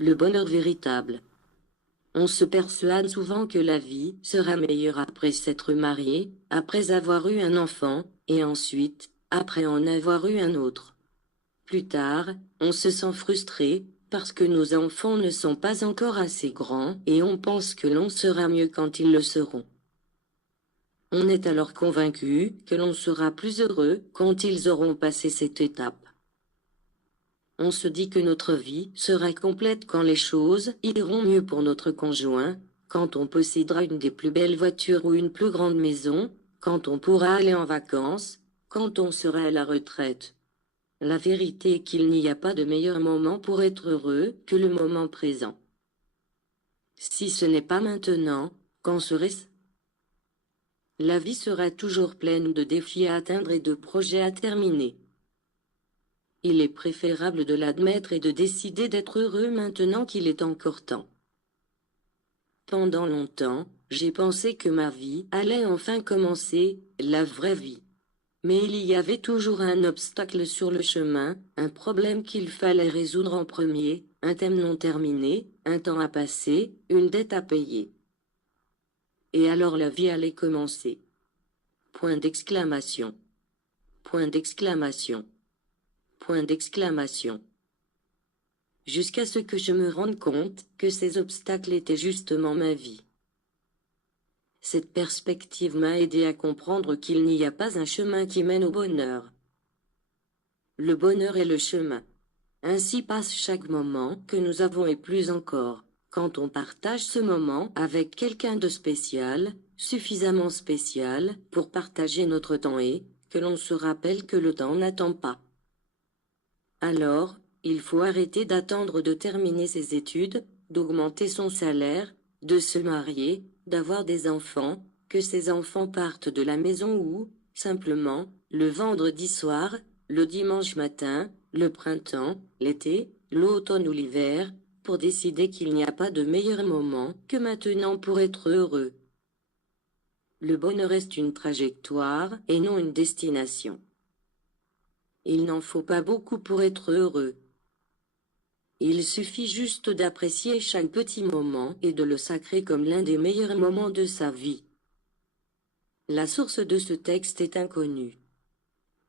Le bonheur véritable. On se persuade souvent que la vie sera meilleure après s'être marié, après avoir eu un enfant, et ensuite, après en avoir eu un autre. Plus tard, on se sent frustré, parce que nos enfants ne sont pas encore assez grands, et on pense que l'on sera mieux quand ils le seront. On est alors convaincu que l'on sera plus heureux quand ils auront passé cette étape. On se dit que notre vie sera complète quand les choses iront mieux pour notre conjoint, quand on possédera une des plus belles voitures ou une plus grande maison, quand on pourra aller en vacances, quand on sera à la retraite. La vérité est qu'il n'y a pas de meilleur moment pour être heureux que le moment présent. Si ce n'est pas maintenant, quand serait-ce? La vie sera toujours pleine de défis à atteindre et de projets à terminer. Il est préférable de l'admettre et de décider d'être heureux maintenant qu'il est encore temps. Pendant longtemps, j'ai pensé que ma vie allait enfin commencer, la vraie vie. Mais il y avait toujours un obstacle sur le chemin, un problème qu'il fallait résoudre en premier, un thème non terminé, un temps à passer, une dette à payer. Et alors la vie allait commencer. Point d'exclamation. Point d'exclamation. Point d'exclamation. Jusqu'à ce que je me rende compte que ces obstacles étaient justement ma vie. Cette perspective m'a aidé à comprendre qu'il n'y a pas un chemin qui mène au bonheur. Le bonheur est le chemin. Ainsi passe chaque moment que nous avons et plus encore, quand on partage ce moment avec quelqu'un de spécial, suffisamment spécial pour partager notre temps et que l'on se rappelle que le temps n'attend pas. Alors, il faut arrêter d'attendre de terminer ses études, d'augmenter son salaire, de se marier, d'avoir des enfants, que ces enfants partent de la maison ou, simplement, le vendredi soir, le dimanche matin, le printemps, l'été, l'automne ou l'hiver, pour décider qu'il n'y a pas de meilleur moment que maintenant pour être heureux. Le bonheur est une trajectoire et non une destination. Il n'en faut pas beaucoup pour être heureux. Il suffit juste d'apprécier chaque petit moment et de le sacrer comme l'un des meilleurs moments de sa vie. La source de ce texte est inconnue.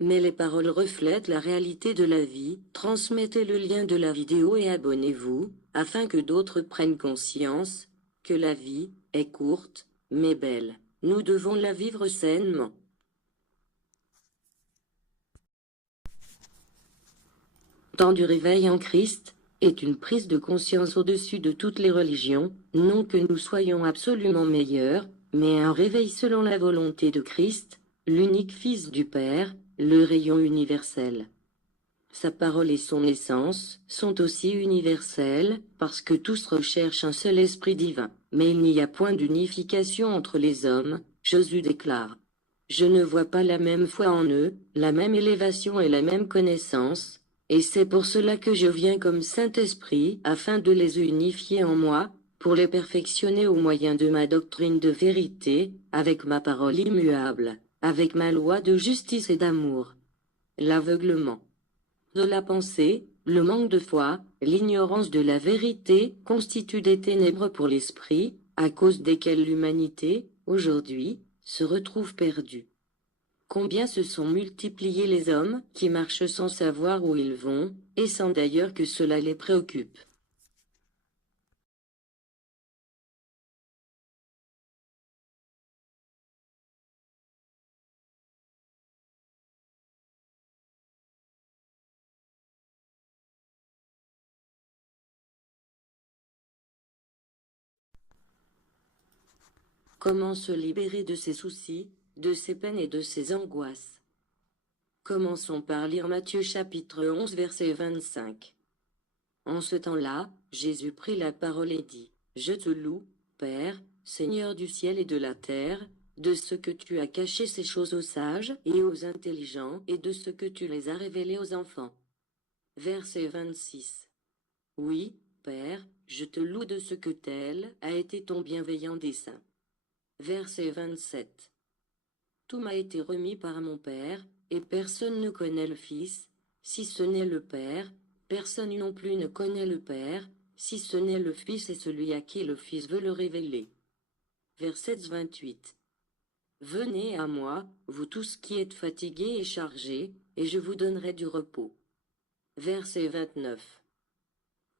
Mais les paroles reflètent la réalité de la vie. Transmettez le lien de la vidéo et abonnez-vous, afin que d'autres prennent conscience que la vie est courte, mais belle. Nous devons la vivre sainement. Temps du réveil en Christ est une prise de conscience au-dessus de toutes les religions, non que nous soyons absolument meilleurs, mais un réveil selon la volonté de Christ, l'unique Fils du Père, le rayon universel. Sa parole et son essence sont aussi universelles, parce que tous recherchent un seul esprit divin. Mais il n'y a point d'unification entre les hommes, Jésus déclare. Je ne vois pas la même foi en eux, la même élévation et la même connaissance, et c'est pour cela que je viens comme Saint-Esprit, afin de les unifier en moi, pour les perfectionner au moyen de ma doctrine de vérité, avec ma parole immuable, avec ma loi de justice et d'amour. L'aveuglement de la pensée, le manque de foi, l'ignorance de la vérité constituent des ténèbres pour l'esprit, à cause desquelles l'humanité, aujourd'hui, se retrouve perdue. Combien se sont multipliés les hommes qui marchent sans savoir où ils vont, et sans d'ailleurs que cela les préoccupe. Comment se libérer de ses soucis, de ses peines et de ses angoisses? Commençons par lire Matthieu chapitre 11 verset 25. En ce temps-là, Jésus prit la parole et dit, « Je te loue, Père, Seigneur du ciel et de la terre, de ce que tu as caché ces choses aux sages et aux intelligents et de ce que tu les as révélées aux enfants. » Verset 26. Oui, Père, je te loue de ce que tel a été ton bienveillant dessein. Verset 27. Tout m'a été remis par mon Père, et personne ne connaît le Fils, si ce n'est le Père, personne non plus ne connaît le Père, si ce n'est le Fils et celui à qui le Fils veut le révéler. Verset 28. Venez à moi, vous tous qui êtes fatigués et chargés, et je vous donnerai du repos. Verset 29.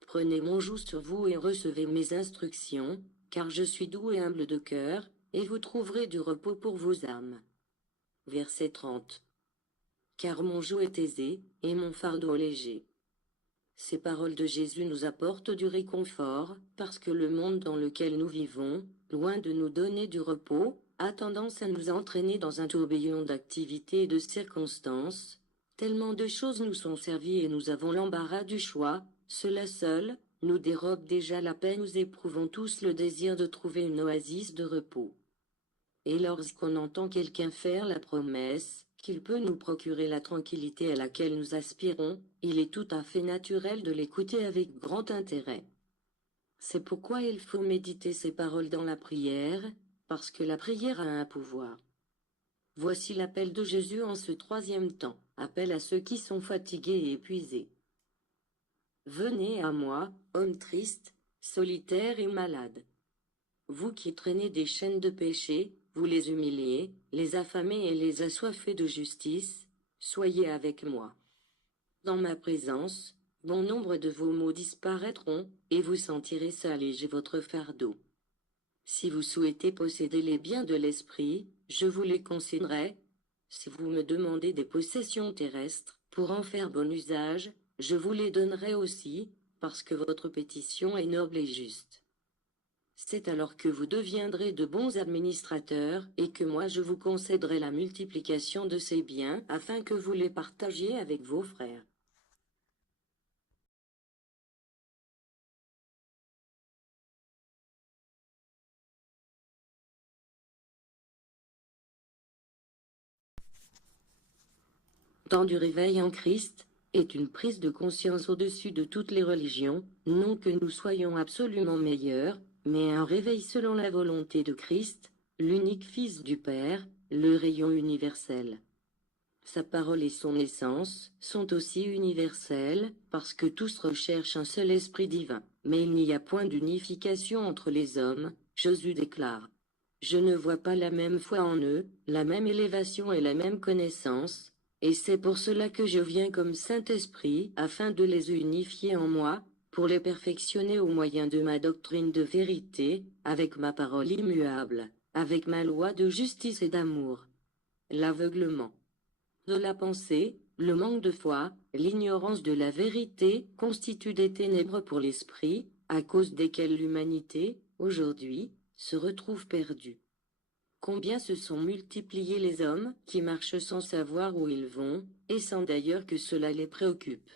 Prenez mon joug sur vous et recevez mes instructions, car je suis doux et humble de cœur, et vous trouverez du repos pour vos âmes. Verset 30. Car mon joug est aisé, et mon fardeau léger. Ces paroles de Jésus nous apportent du réconfort, parce que le monde dans lequel nous vivons, loin de nous donner du repos, a tendance à nous entraîner dans un tourbillon d'activités et de circonstances. Tellement de choses nous sont servies et nous avons l'embarras du choix, cela seul, nous dérobe déjà la paix. Nous éprouvons tous le désir de trouver une oasis de repos. Et lorsqu'on entend quelqu'un faire la promesse qu'il peut nous procurer la tranquillité à laquelle nous aspirons, il est tout à fait naturel de l'écouter avec grand intérêt. C'est pourquoi il faut méditer ces paroles dans la prière, parce que la prière a un pouvoir. Voici l'appel de Jésus en ce troisième temps, appel à ceux qui sont fatigués et épuisés. Venez à moi, hommes tristes, solitaires et malades. Vous qui traînez des chaînes de péché, vous les humiliez, les affamés et les assoiffés de justice, soyez avec moi. Dans ma présence, bon nombre de vos maux disparaîtront, et vous sentirez s'alléger votre fardeau. Si vous souhaitez posséder les biens de l'esprit, je vous les concéderai. Si vous me demandez des possessions terrestres, pour en faire bon usage, je vous les donnerai aussi, parce que votre pétition est noble et juste. C'est alors que vous deviendrez de bons administrateurs, et que moi je vous concéderai la multiplication de ces biens, afin que vous les partagiez avec vos frères. Temps du réveil en Christ est une prise de conscience au-dessus de toutes les religions, non que nous soyons absolument meilleurs, mais un réveil selon la volonté de Christ, l'unique Fils du Père, le rayon universel. Sa parole et son essence sont aussi universelles, parce que tous recherchent un seul esprit divin. Mais il n'y a point d'unification entre les hommes, Josué déclare. Je ne vois pas la même foi en eux, la même élévation et la même connaissance, et c'est pour cela que je viens comme Saint-Esprit, afin de les unifier en moi, pour les perfectionner au moyen de ma doctrine de vérité, avec ma parole immuable, avec ma loi de justice et d'amour. L'aveuglement de la pensée, le manque de foi, l'ignorance de la vérité constituent des ténèbres pour l'esprit, à cause desquelles l'humanité, aujourd'hui, se retrouve perdue. Combien se sont multipliés les hommes qui marchent sans savoir où ils vont, et sans d'ailleurs que cela les préoccupe.